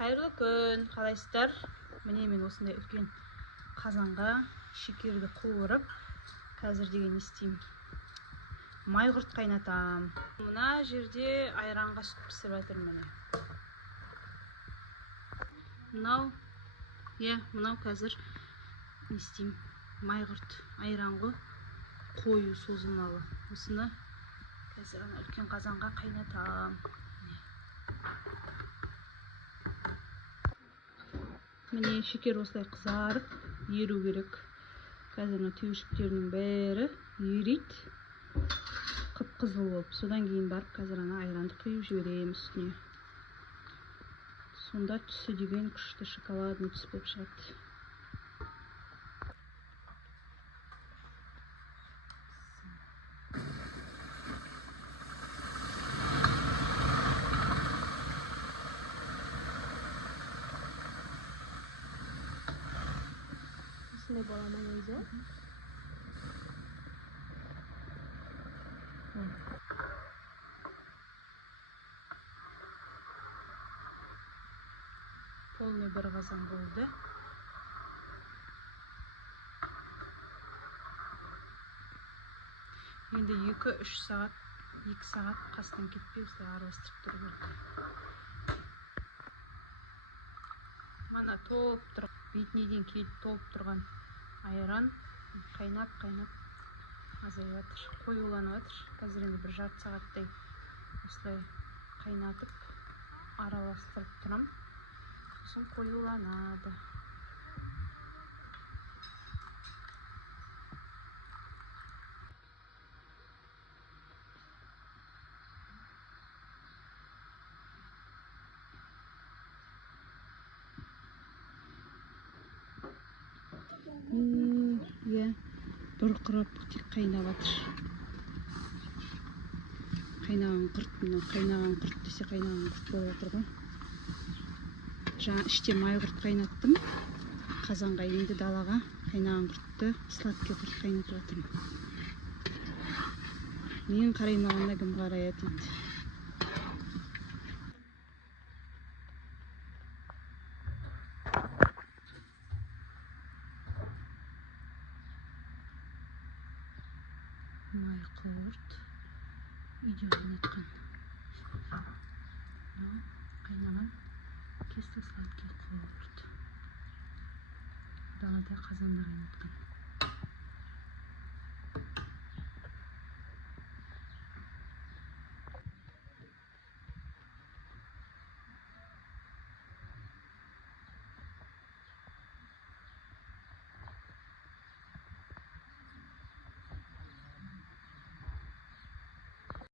Қайырлы күн, қалайсыздар? Міне мен осындай үлкен қазанға шекерді қуырып, қазір деген істеймін. Майғұрт қайнатам. Мына жерде айранға сүт пісіріп жатырмын міне. Мынау қазір не істеймін? Майғұрт айранғы қою созылмалы. Осыны қазір ана үлкен қазанға қайнатам. Міне шекер осылай қызарып, еру керек. Қазір түйіршіктерінің бәрі ерейді. Қып-қызыл болып. Содан кейін барып, қазір ана айранды құйып жіберемін үстіне. Сонда түсі деген күшті шоколадный түс болып шығады. Осындай бола ма өзі? Полный бір қазан болды. Енді 2-3 сағат, 2 сағат қастан кетпей осылай араластырып тұру керек. Мана толып тұр, бетінеден келіп толып тұрған айран қайнап азайып жатыр, қоюланып жатыр. Қазір енді бір жарты сағаттай осылай қайнатып араластырып тұрам. Сосын қоюланады. Бұрқырап тек қайнап жатыр. Қайнаған құрт десе қайнаған құрт болып жатыр ғой. Жаңа іште майғұрт қайнаттым. Қазанға енді далаға қайнаған құртты, сладкий құрт қайнатып жатырмын. Мен қараймағанда кім қараяды дейді. Майғұрт үйде қайнатқан. Қайнаған кесті сладкий құрт. Далада қазанда қайнатқан.